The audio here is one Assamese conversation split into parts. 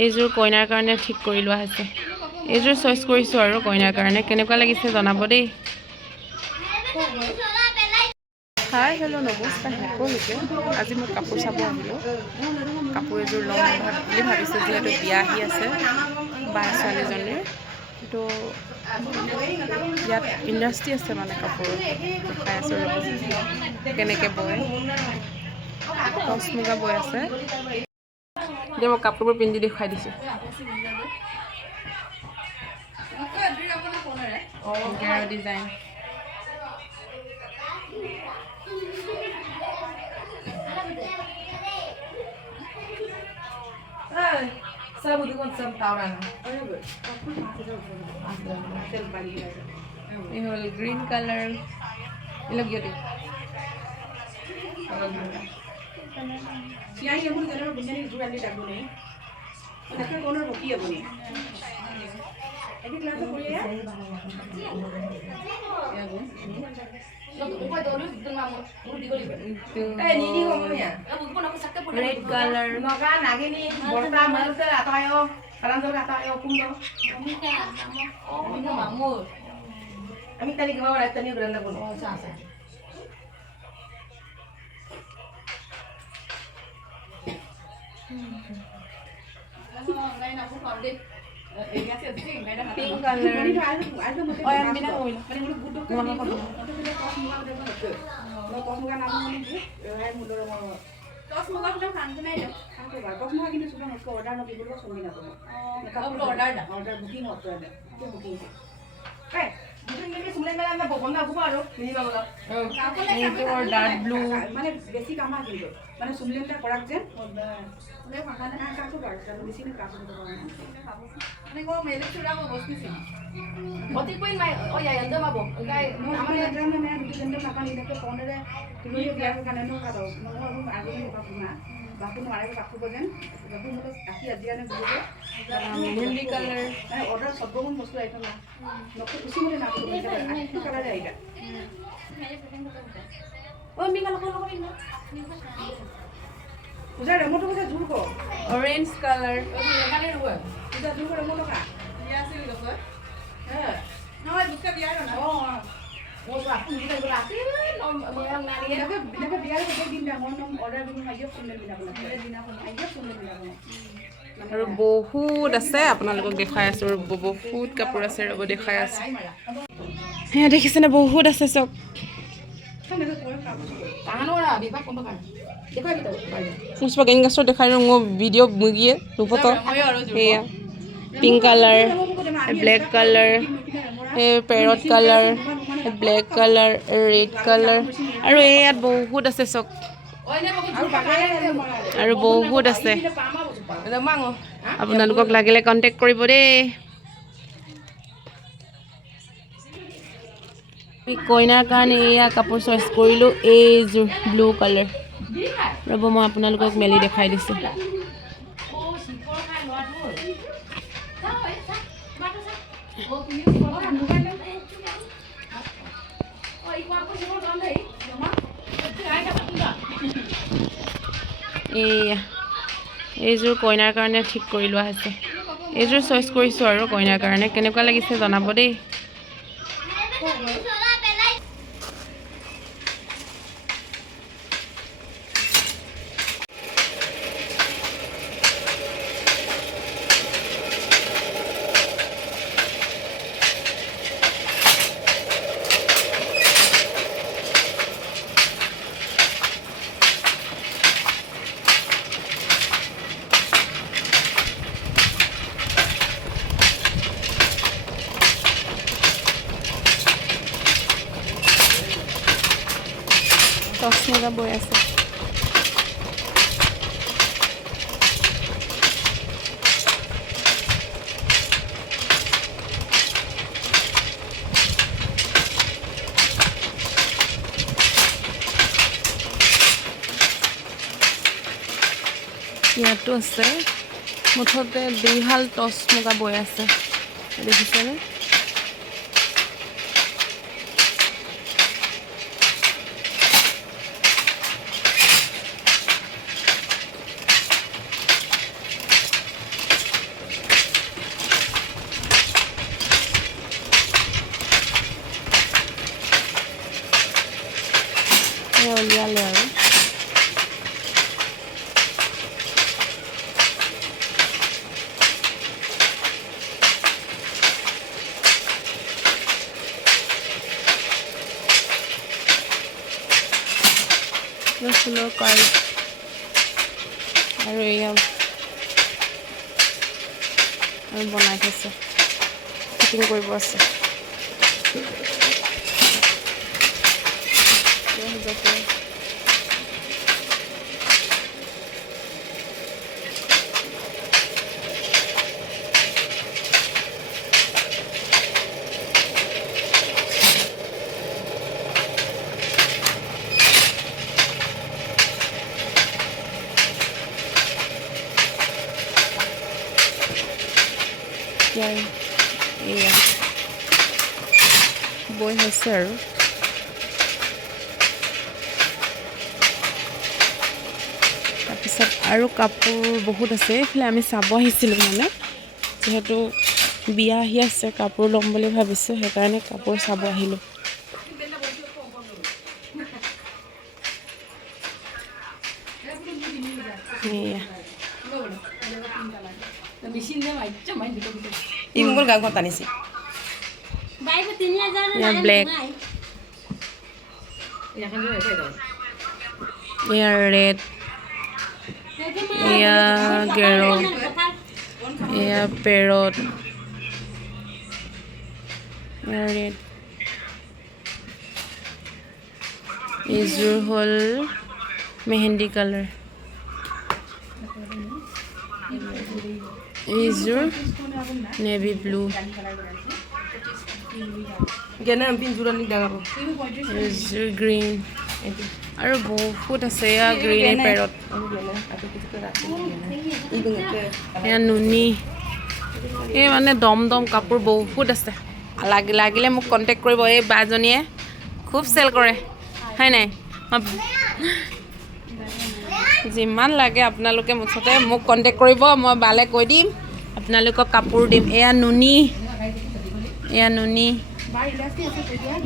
এইযোৰ কইনাৰ কাৰণে ঠিক কৰি লোৱা হৈছে। এইযোৰ চইচ কৰিছোঁ আৰু কইনাৰ কাৰণে। কেনেকুৱা লাগিছে জনাব দেই। হাই হেল্ল' নমস্কাৰ সকলোকে। আজি মই কাপোৰ চাব আহিলোঁ। কাপোৰ এযোৰ ল'ম বুলি ভাবিছোঁ, যিহেতু বিয়া আহি আছে বা ছোৱালীজনীৰ। তো ইয়াত ইণ্ডাষ্ট্ৰি আছে মানে কাপোৰৰ। দেখাই আছোঁ ৰ'ব কেনেকৈ বয়। টচ মুগা বৈ আছে। এতিয়া মই কাপোৰবোৰ পিন্ধি দেখুৱাই দিছোঁ। ডিজাইন এই হ'ল গ্ৰীণ কালাৰ। red color আমি তালি গবা রাত তানি গ্রান্ডা বল pink color oh yang bina oil dark blue মানে বেশি কামা কিন্তু মানে সুমলেনটা করাক যে মানে ফাঁকা না কাকু বাড়ছে বেশি না কাকু তো মানে কো মেলে চুরা কো বসতিছি অতি কই নাই ও ইয়া এন্ড মাবো গাই আমার জানা না দুটো জেন্ডার টাকা নিতে ফোনে তুমি বিয়া কানে নো কাদো মো আগে নি বাপু না বাপু মারে কাকু বলেন বাপু মতো আকি আজিয়ানে বুঝে মেহেন্দি কালার মানে অর্ডার সব রকম বস্তু আইতো না নকো খুশি মনে না করে আকি কালার আইটা ও মিগা লকো লকো মিগা উজা রেমোটো কথা জুর কো orange color মানে রুয়া উজা জুর কো রেমোটো কা ইয়া সিলি গো হ্যাঁ নয় বুকা বিয়া না ও ও আপু নিটা গলা আছে নো মরং না নিয়ে দেখো বিয়া কে দিন না মন অর্ডার দিন আইও সুন্দর দিনা বলা দিনা কোন আইও সুন্দর দিনা বলা আৰু বহুত আছে আপোনালোকক দেখাই আছোঁ। আৰু বহুত কাপোৰ আছে ৰ'ব দেখাই আছোঁ। সেয়া দেখিছেনে বহুত আছে চক পুষ্পা কেনেকৈ চব দেখাই মোৰ ভিডিঅ' মুগিয়ে ৰূপত সেয়া pink colour black colour parrot colour black colour red colour আৰু ইয়াত বহুত আছে চক আৰু বহুত আছে। আপোনালোকক লাগিলে কণ্টেক্ট কৰিব দেই। কইনাৰ কাৰণে এয়া কাপোৰ চইচ কৰিলোঁ। এইযোৰ ব্লু কালাৰ ৰ'ব মই আপোনালোকক মেলি দেখাই দিছোঁ। এইযোৰ কইনাৰ কাৰণে ঠিক কৰি লোৱা হৈছে। এইযোৰ চইচ কৰিছোঁ আৰু কইনাৰ কাৰণে। কেনেকুৱা লাগিছে জনাব দেই। টচ মুগা বৈ আছে। ইয়াতো আছে মুঠতে দুইহাল টচ মুগা বৈ আছে দেখিছেনে। ফুলৰ কাৰ্ড আৰু এয়া আৰু বনাই থৈছে ফিটিং কৰিব আছে এয়া বৈ হৈছে আৰু তাৰপিছত আৰু কাপোৰ বহুত আছে এইফালে আমি চাব আহিছিলোঁ মানে যিহেতু বিয়া আহি আছে কাপোৰ ল'ম বুলি ভাবিছোঁ সেইকাৰণে কাপোৰ চাব আহিলোঁ ইমগল গাঁওখন টানিছে ব্লেক এয়া ৰেড এয়া গেৰ এয়া পেৰট এয়া ৰেড এইযোৰ হ'ল মেহেন্দি কালাৰ এইযোৰ নেভি ব্লু এইযোৰ গ্ৰীণ আৰু বহুত আছে এয়া গ্ৰীণ পেৰট এয়া নুনি এই মানে দম দম কাপোৰ বহুত আছে লাগিলে মোক কণ্টেক্ট কৰিব এই বাজনীয়ে খুব চেল কৰে হয় নাই যিমান লাগে আপোনালোকে মুঠতে মোক কণ্টেক্ট কৰিব মই বালে কৈ দিম আপোনালোকক কাপোৰ দিম এয়া নুনি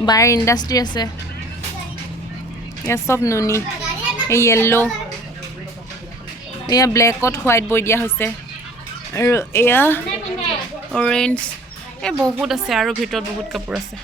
বাৰ ইণ্ডাষ্ট্ৰী আছে এয়া চব নুনি এই য়েল্লো এয়া ব্লেকত হোৱাইট বৈ দিয়া হৈছে আৰু এয়া অৰেঞ্জ এই বহুত আছে আৰু ভিতৰত বহুত কাপোৰ আছে